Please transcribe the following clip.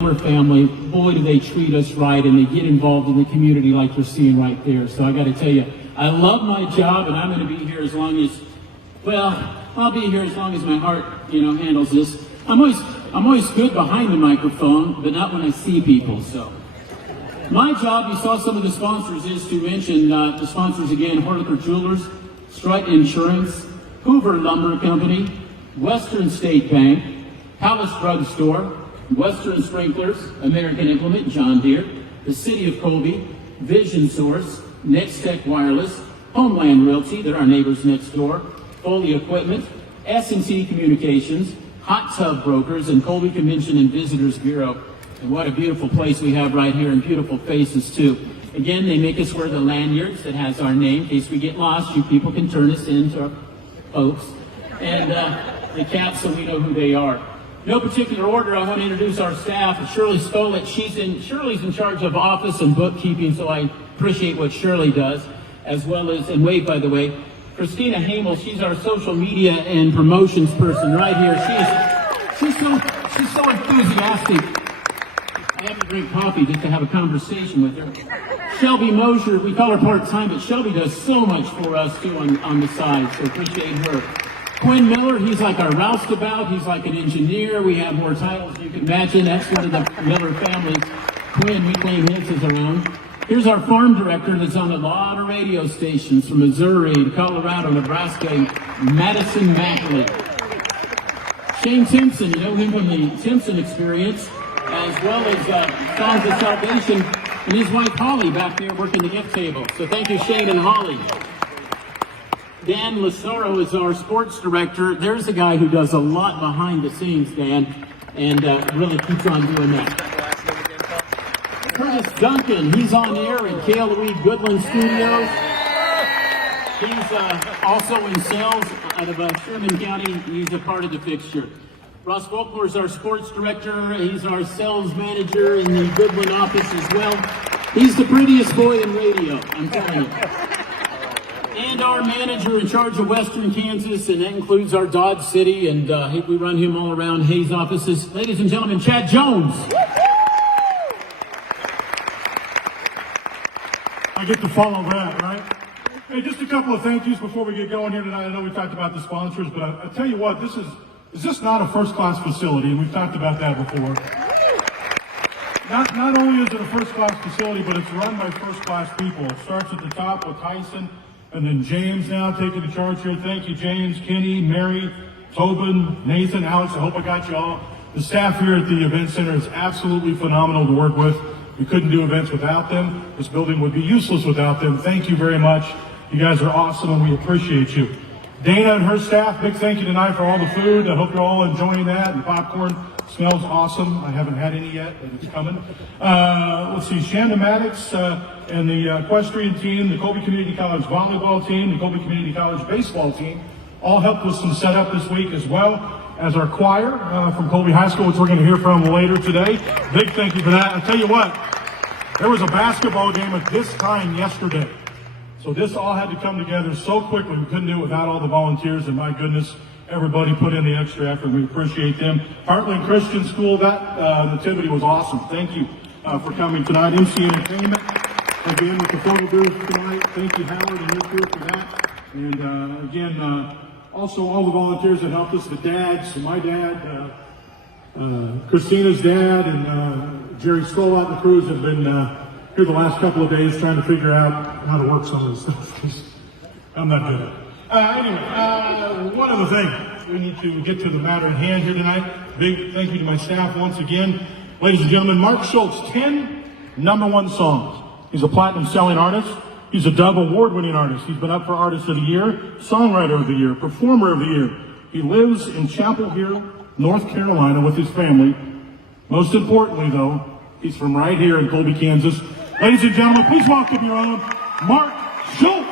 family, boy, do they treat us right, and they get involved in the community like you're seeing right there. So I got to tell you, I love my job, and I'm going to be here as long as, well, I'll be here as long as my heart, handles this. I'm always good behind the microphone, but not when I see people. So my job, you saw some of the sponsors, is to mention the sponsors again: Horlicker Jewelers, Strut Insurance, Hoover Lumber Company, Western State Bank, Palace Drug Store, Western Sprinklers, American Implement, John Deere, the City of Colby, Vision Source, Next Tech Wireless, Homeland Realty, they're our neighbors next door, Foley Equipment, S&C Communications, Hot Tub Brokers, and Colby Convention and Visitors Bureau. And what a beautiful place we have right here, and beautiful faces too. Again, they make us wear the lanyards that has our name. In case we get lost, you people can turn us into our folks. And the caps, so we know who they are. No particular order, I want to introduce our staff. Shirley Stolich, Shirley's in charge of office and bookkeeping, so I appreciate what Shirley does, as well as, and wave by the way, Christina Hamel, she's our social media and promotions person right here. She's so enthusiastic. I have to drink coffee just to have a conversation with her. Shelby Mosher, we call her part-time, but Shelby does so much for us too on the side, so appreciate her. Quinn Miller, he's like our roustabout. He's like an engineer. We have more titles than you can imagine. That's one of the Miller family. Quinn, we claim his is around. Here's our farm director that's on a lot of radio stations from Missouri, Colorado, Nebraska, Madison Mackley. Shane Timpson, you know him from the Timpson Experience, as well as Songs of Salvation, and his wife Holly back there working the F table. So thank you, Shane and Holly. Dan Lasaro is our sports director. There's a guy who does a lot behind the scenes, Dan, and really keeps on doing that. Curtis Duncan, he's on air at KLOE Goodland Studios. He's also in sales out of Sherman County. He's a part of the fixture. Ross Volkmore is our sports director. He's our sales manager in the Goodland office as well. He's the prettiest boy in radio, I'm telling you. And our manager in charge of Western Kansas, and that includes our Dodge City, and we run him all around Hayes offices. Ladies and gentlemen, Chad Jones. I get to follow that, right? Hey, just a couple of thank yous before we get going here tonight. I know we talked about the sponsors, but I tell you what, is this not a first-class facility? And we've talked about that before. Not only is it a first-class facility, but it's run by first-class people. It starts at the top with Tyson, and then James now taking the charge here. Thank you, James, Kenny, Mary, Tobin, Nathan, Alex. I hope I got you all. The staff here at the Event Center is absolutely phenomenal to work with. We couldn't do events without them. This building would be useless without them. Thank you very much. You guys are awesome, and we appreciate you. Dana and her staff, big thank you tonight for all the food. I hope you're all enjoying that. And popcorn smells awesome. I haven't had any yet, but it's coming. Let's see, Shanda Maddox and the equestrian team, the Colby Community College volleyball team, the Colby Community College baseball team, all helped with some setup this week, as well as our choir from Colby High School, which we're going to hear from later today. Big thank you for that. I'll tell you what, there was a basketball game at this time yesterday. So this all had to come together so quickly. We couldn't do it without all the volunteers, and my goodness, everybody put in the extra effort. We appreciate them. Heartland Christian School, that nativity was awesome. Thank you for coming tonight. MC Entertainment, again, with the photo booth tonight. Thank you, Howard, and your crew for that. And again, also all the volunteers that helped us, the dads, my dad, Christina's dad, and Jerry Skolot and the crews have been here the last couple of days trying to figure out how to work some of this stuff. I'm not good at it. Anyway, one other thing. We need to get to the matter at hand here tonight. Big thank you to my staff once again. Ladies and gentlemen, Mark Schultz, 10 #1 songs. He's a platinum selling artist. He's a Dove award-winning artist. He's been up for Artist of the Year, Songwriter of the Year, Performer of the Year. He lives in Chapel Hill, North Carolina with his family. Most importantly, though, he's from right here in Colby, Kansas. Ladies and gentlemen, please welcome your own Mark Schultz.